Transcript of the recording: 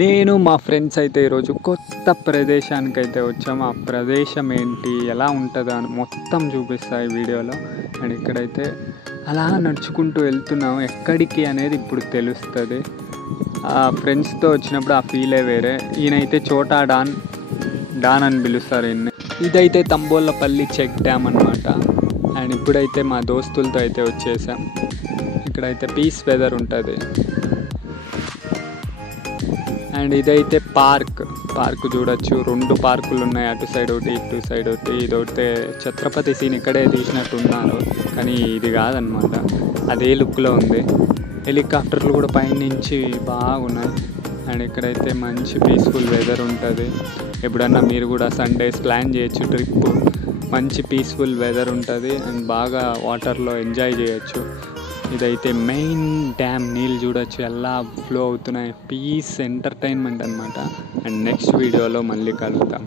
నేను మా ఫ్రెండ్స్ అయితే ఈరోజు కొత్త ప్రదేశానికి అయితే వచ్చాము. ఆ ప్రదేశం ఏంటి, ఎలా ఉంటుందో అని మొత్తం చూపిస్తాయి వీడియోలో. అండ్ ఇక్కడైతే అలా నడుచుకుంటూ వెళ్తున్నాము. ఎక్కడికి అనేది ఇప్పుడు తెలుస్తుంది. ఆ ఫ్రెండ్స్తో వచ్చినప్పుడు ఆ ఫీలే వేరే. ఈయనైతే చోటా డాన్ అని పిలుస్తారు ఈయన్ని. ఇదైతే తంబోళ్ళపల్లి చెక్ డ్యామ్ అనమాట. అండ్ ఇప్పుడైతే మా దోస్తులతో అయితే వచ్చేసాం. ఇక్కడైతే పీస్ వెదర్ ఉంటుంది. అండ్ ఇదైతే పార్క్ చూడొచ్చు. 2 పార్కులు ఉన్నాయి, అటు సైడ్ ఒకటి ఇటు సైడ్ ఒకటి. ఇదొకటి ఛత్రపతి సీన్ ఇక్కడే తీసినట్టున్నారు, కానీ ఇది కాదనమాట. అదే లుక్లో ఉంది. హెలికాప్టర్లు కూడా పైనుంచి బాగున్నాయి. అండ్ ఇక్కడైతే మంచి పీస్ఫుల్ వెదర్ ఉంటుంది. ఎప్పుడన్నా మీరు కూడా సండేస్ ప్లాన్ చేయొచ్చు ట్రిప్. మంచి పీస్ఫుల్ వెదర్ ఉంటుంది అండ్ బాగా వాటర్లో ఎంజాయ్ చేయొచ్చు. ఇదైతే మెయిన్ డ్యామ్. నీళ్ళు చూడొచ్చు ఎలా ఫ్లో అవుతున్నాయి. పీస్ ఎంటర్టైన్మెంట్ అనమాట. అండ్ నెక్స్ట్ వీడియోలో మళ్ళీ కలుద్దాం.